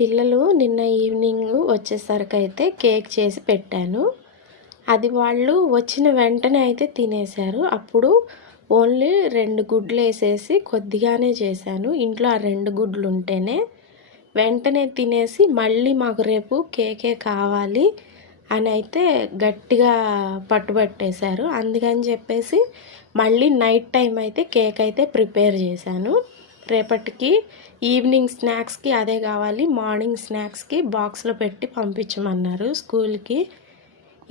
పిల్లలు నిన్న evening వచ్చేసరికైతే cake చేసి పెట్టాను. అది వాళ్ళు వచ్చిన వెంటనే అయితే తినేశారు. అప్పుడు ఓన్లీ 2 గుడ్లేసేసి కొద్దిగానే చేశాను. ఇంట్లో ఆ 2 గుడ్లు ఉంటేనే వెంటనే తినేసి మళ్ళీ మాకు రేపు కేకే కావాలి అని అయితే గట్టిగా పట్టుబట్టేశారు. అందుకని చెప్పేసి మళ్ళీ నైట్ టైం అయితే కేక్ అయితే ప్రిపేర్ చేశాను. రేపటికి ఈవినింగ్ స్నాక్స్కి అదే కావాలి, మార్నింగ్ స్నాక్స్కి బాక్స్లో పెట్టి పంపించమన్నారు స్కూల్కి.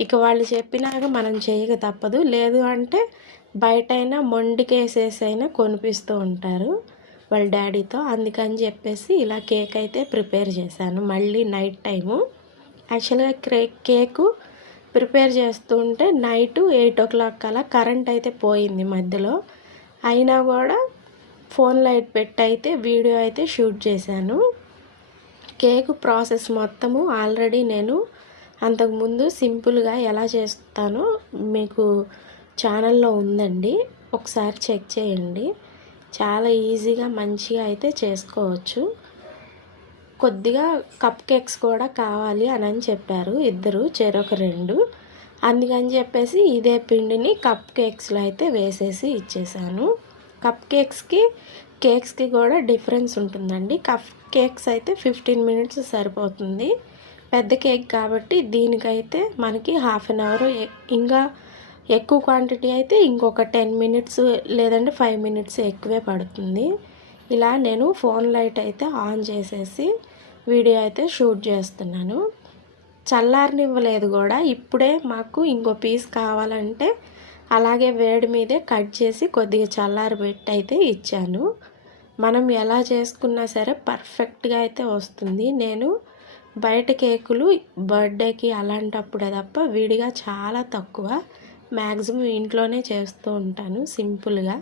ఇక వాళ్ళు చెప్పినాక మనం చేయక తప్పదు. లేదు అంటే బయటైనా మొండికేసేసైనా కొనిపిస్తూ ఉంటారు వాళ్ళ డాడీతో. అందుకని చెప్పేసి ఇలా కేక్ అయితే ప్రిపేర్ చేశాను మళ్ళీ నైట్ టైము. యాక్చువల్గా కేకు ప్రిపేర్ చేస్తుంటే నైటు 8 o'clock కల్లా కరెంట్ అయితే పోయింది మధ్యలో. అయినా కూడా ఫోన్ లైట్ పెట్టి అయితే వీడియో అయితే షూట్ చేశాను. కేక్ ప్రాసెస్ మొత్తము ఆల్రెడీ నేను అంతకుముందు సింపుల్గా ఎలా చేస్తానో మీకు ఛానల్లో ఉందండి, ఒకసారి చెక్ చేయండి. చాలా ఈజీగా మంచిగా అయితే చేసుకోవచ్చు. కొద్దిగా కప్ కేక్స్ కూడా కావాలి అని చెప్పారు ఇద్దరు, చెరొక 2. అందుకని చెప్పేసి ఇదే పిండిని కప్ కేక్స్లో అయితే వేసేసి ఇచ్చేసాను. కప్ కేక్స్కి కూడా డిఫరెన్స్ ఉంటుందండి. కప్ కేక్స్ అయితే 15 minutes సరిపోతుంది. పెద్ద కేక్ కాబట్టి దీనికైతే మనకి 1/2 hour, ఇంకా ఎక్కువ క్వాంటిటీ అయితే ఇంకొక 10 minutes లేదంటే 5 minutes ఎక్కువే పడుతుంది. ఇలా నేను ఫోన్ లైట్ అయితే ఆన్ చేసేసి వీడియో అయితే షూట్ చేస్తున్నాను. చల్లారనివ్వలేదు కూడా. ఇప్పుడే మాకు ఇంకో పీస్ కావాలంటే అలాగే వేడి మీదే కట్ చేసి కొద్దిగా చల్లారబెట్టి అయితే ఇచ్చాను. మనం ఎలా చేసుకున్నా సరే పర్ఫెక్ట్గా అయితే వస్తుంది. నేను బయట కేకులు బర్త్డేకి అలాంటప్పుడే తప్ప విడిగా చాలా తక్కువ, మ్యాక్సిమం ఇంట్లోనే చేస్తూ ఉంటాను సింపుల్గా.